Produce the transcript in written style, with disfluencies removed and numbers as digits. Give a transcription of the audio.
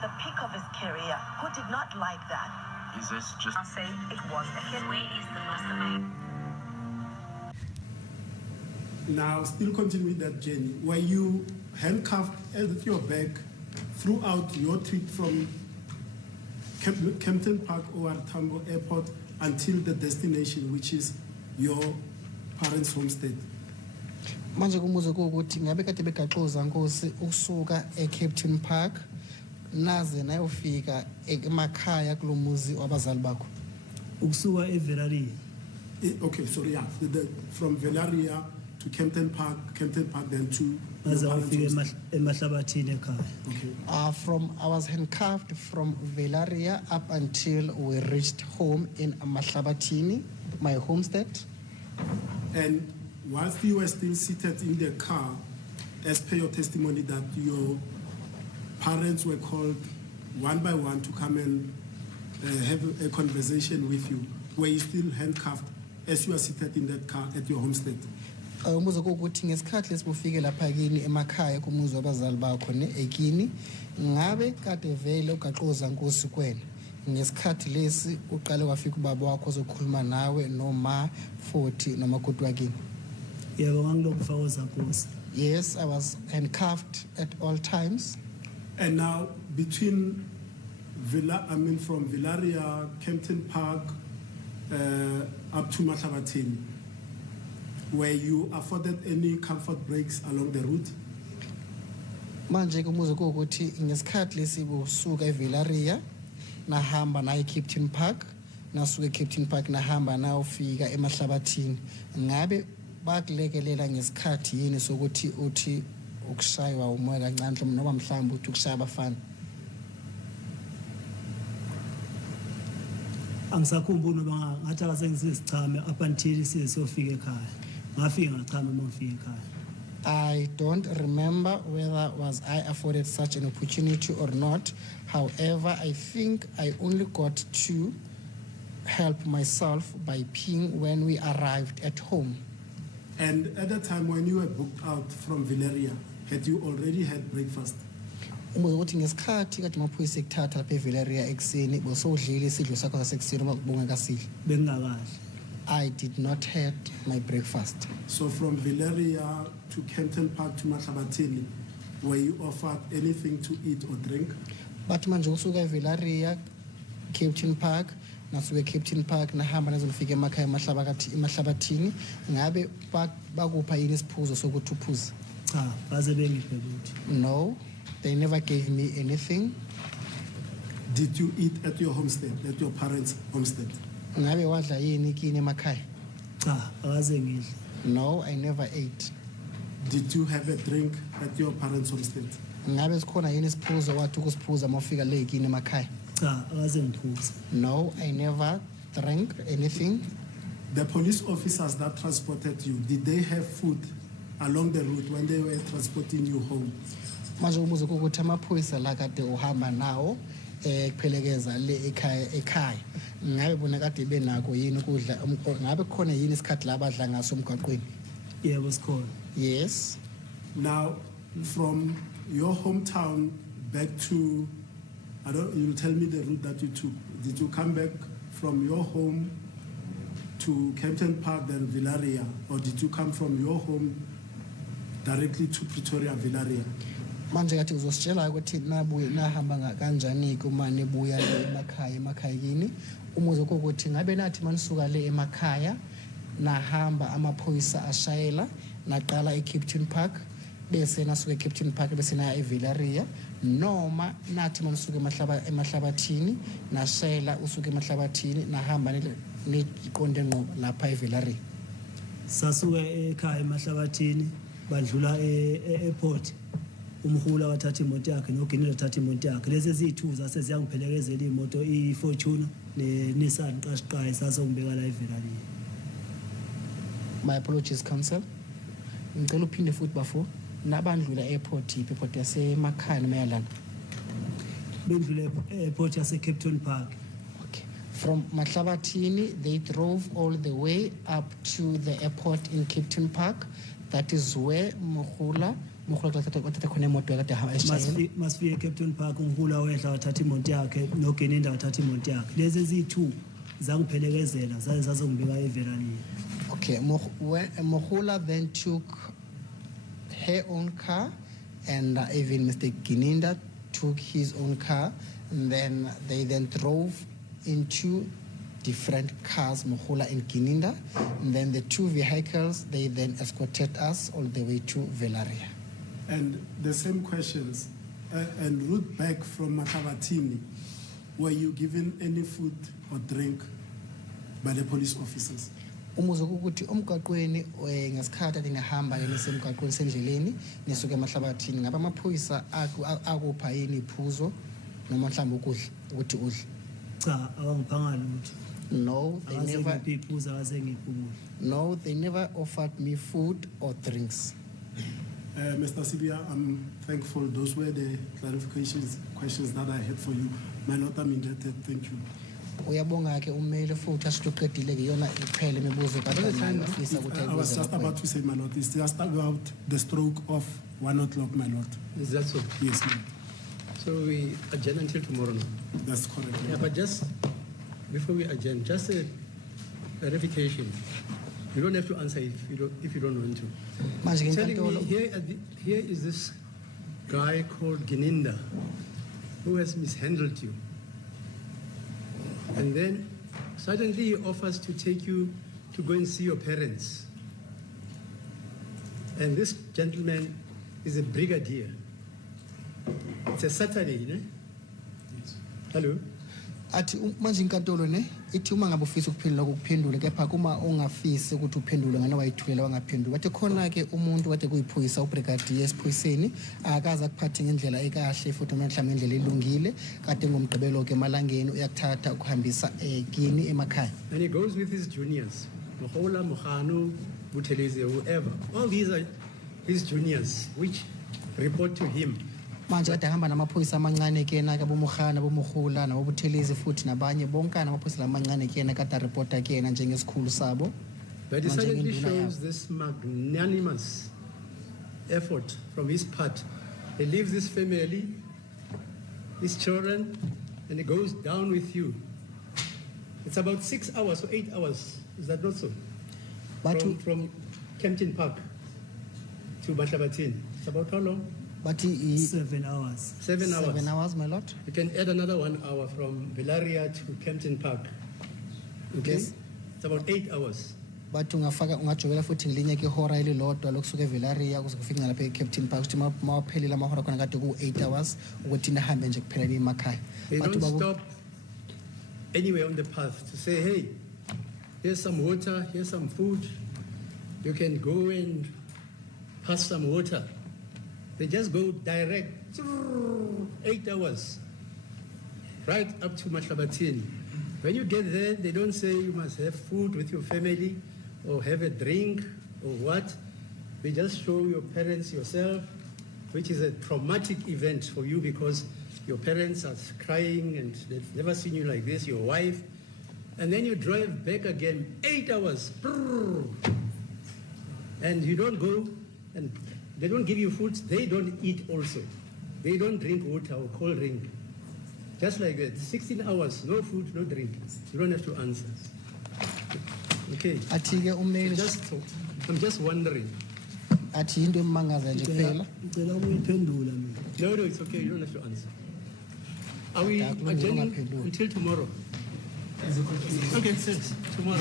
at the peak of his career, who did not like that. Is this just... I'll say it was the hit. Where is the mastermind? Now, still continuing that journey, were you handcuffed at your back throughout your trip from Kempton Park or Tambo Airport until the destination, which is your parents' homestead? Manje kumuzo ukuthi ngabe kade begaxoza Nkosi ukusuka eCaptain Park naze nayofika emakhaya kulomuzi wabazali bakho. Ukusuka eVelaria. Okay, sorry, yeah. From Velaria to Kempton Park then to Emahlabathini ekhaya. Okay. I was handcuffed from Velaria up until we reached home in Mahlabatini, my homestead. And whilst you were still seated in the car, as per your testimony that your parents were called one by one to come and have a conversation with you, were you still handcuffed as you were seated in that car at your homestead? Umuzo ukuthi ngesikhathi lesibufike lapha kini emakhaya kumuzi wabazali bakho neekini ngabe kade vele ugaxoza Nkosi kwena ngesikhathi lesi uqale wafika ubaba wakho ozokhuluma nawe noma 40 noma kodwa wakini. Yebo ngangilokhu fawoza Nkosi. Yes, I was handcuffed at all times. And now between from Velaria, Kempton Park, up to Mahlabathini, were you afforded any comfort breaks along the route? Manje kumuzo ukuthi ngesikhathi lesibusuka eVelaria nahamba na eCaptain Park nasuka eCaptain Park nahamba na ufika eMahlabathini ngabe bakulekelela ngesikhathi yini sokuthi uthi ukushaywa umoya kancane noma mhlawumbe uthi ukushaya abafana? Angisakhumbuli noma ngathi akasengisichame up until siyofika ekhaya. Ngafika ngachama uma ngifika ekhaya. I don't remember whether was I afforded such an opportunity or not. However, I think I only got to help myself by peeing when we arrived at home. And at the time when you were booked out from Velaria, had you already had breakfast? Ukuthi ngesikhathi kade maphoyisa ekuthatha lapha eVelaria ekseni bosodlile isidlo sakho sasekuseni uma bongakasidli. Bengingakadli. I did not have my breakfast. So from Velaria to Kempton Park to Mahlabathini, were you offered anything to eat or drink? But manje usuka eVelaria, Kempton Park, nasuke eCaptain Park nahamba nazofika emakhaya eMahlabathini, ngabe bakupha yini isiphuzo sokuthi uphuze? Cha, baze bengiphe lutho. No, they never gave me anything. Did you eat at your homestead, at your parents' homestead? Ngabe wadla yini kini emakhaya? Cha, akaze ngidle. No, I never ate. Did you have a drink at your parents' homestead? Ngabe sikhona yini isiphuzo wathi ukusiphuza mawufika le kini emakhaya? Cha, akaze ngiphuza. No, I never drank anything. The police officers that transported you, did they have food along the route when they were transporting you home? Manje umuzo ukuthi amaphoyisa la kade uhamba nawo kuphelekeza le ekhaya ngabe bona kade benako yini ukudla ngabe khona yini isikhathi la abadla ngaso emgwaqweni? Yebo sikhona. Yes. Now from your hometown back to you'll tell me the route that you took. Did you come back from your home to Kempton Park then Velaria, or did you come from your home directly to Pretoria Velaria? Manje kathi uzositshela ukuthi nabuye nahamba kanjani kuma nebuya emakhaya yini umuzo ukuthi ngabe nathi manisuka le emakhaya nahamba amaphoyisa ashayela naqala eCaptain Park bese nasuka eCaptain Park bese na eVelaria noma nathi manisuka eMahlabathini nashayela usuka eMahlabathini nahamba neqonde ngqo lapha eVelaria? Sasuka ekhaya eMahlabathini badlula eairport. Umhula wathatha imoto yakhe noGinile wathatha imoto yakhe lezi ezithu zase ziyangiphelekezela imoto iFortuna neNissan Qashqai sasongibeka la eVelaria. My apologies, counsel. Ngicela uphinde futhi bafo nabandlula airport airport yasemakhaya eMayalana. Bendlule airport yaseCaptain Park. Okay. From Mahlabathini they drove all the way up to the airport in Captain Park. That is where Mohula umhula wathatha khona imoto yakade ahamba eshayela. Masifike Captain Park umhula wehla wathatha imoto yakhe noGeninda wathatha imoto yakhe. Lezi zi2 zangiphelekezela zaze zazongibeka eVerani. Okay, Mohula then took her own car, and even Mr. Gininda took his own car, and then they then drove into different cars, Mohula and Gininda, and then the 2 vehicles, they then escorted us all the way to Velaria. And the same questions. And route back from Makavatini, were you given any food or drink by the police officers? Umuzwa ukuthi umgaqweni ngesikhathi ngihamba lesemgaqweni sendleleni nisuke emahlabathini ngaba amaphoyisa akupha yini iphuzo noma mhlawumbe ukudla ukuthi udle. Cha, awangiphanga lutho. No, they never. Iphuza akaze ngiphuza. No, they never offered me food or drinks. Mr. Sibia, I'm thankful. Those were the questions that I had for you. My Lord, I'm indebted. Thank you. Uyabonga ke ummeli futhi asiqedile ke yona iphele imibuzo kade ngafisa ukuthi I was just about to say, my Lord, it's just about the stroke of 1 o'clock, my Lord. Is that so? Yes, ma'am. So we adjourn until tomorrow now. That's correct. Yeah, but just before we adjourn, just a clarification. You don't have to answer if you don't want to. manje ke Telling me inkantolo here is this guy called Gininda who has mishandled you. And then suddenly he offers to take you to go and see your parents. And this gentleman is a brigadier. It's a Saturday, you know? Yes. Hello? athi manje inkantolo ne ithi uma ngabe ufisa ukuphendula ukuphendula kepha kuma ongafisi ukuthi uphendule ngane wayithulela wangaphendula wathi khona ke umuntu kade kuyiphoyisa ubrigadier esiphoyiseni akaza kuphatha ngendlela ekahle futhi mhlawumbe ngendlela elungile kade ngomgqibelo ke emalangeni uyakuthatha ukuhambisa kini emakhaya. And he goes with his juniors, Mohola, Mohanu, Buthelezi, whoever. All these are his juniors, which report to him. Manje kade hamba namaphoyisa amancane kena ke boMokhana boMokhula nabobuthelezi futhi nabanye bonkana amaphoyisa lamancane kena kade reporta kena njengesikhulu sabo. But it suddenly shows this magnanimous effort from his part. He leaves his family, his children, and he goes down with you. It's about 6 hours or 8 hours. Is that not so? But From Kempton Park to Bahlabatin. It's about how long? but 7 hours. 7 hours. 7 hours, my lord. You can add another 1 hour from Velaria to Kempton Park. Okay? Yes. It's about 8 hours. But ungafaka ungajobela futhi ngelinye ke ihora elilodwa lokusuka eVelaria kuze kufike ngapha eCaptain Park ukuthi mawaphelile amahora khona kade ku 8 hours ukuthi nihambe nje kuphela emakhaya. They don't stop anywhere on the path to say, hey, here's some water, here's some food. You can go and pass some water. They just go direct, 8 hours, right up to Mahlabatin. When you get there, they don't say you must have food with your family or have a drink or what. They just show your parents yourself, which is a traumatic event for you because your parents are crying and they've never seen you like this, your wife. And then you drive back again, 8 hours. And you don't go and they don't give you food, they don't eat also. They don't drink water or cold drink. Just like that, 16 hours, no food, no drink. You don't have to answer. Okay. Athi ke ummeli I'm just wondering. athi into emangaza nje kuphela. Ngicela ukuyiphendula mina. No, it's okay, you don't have to answer. Are we Dakulungile adjourning ungaphenduli. until tomorrow? Okay, sis, tomorrow.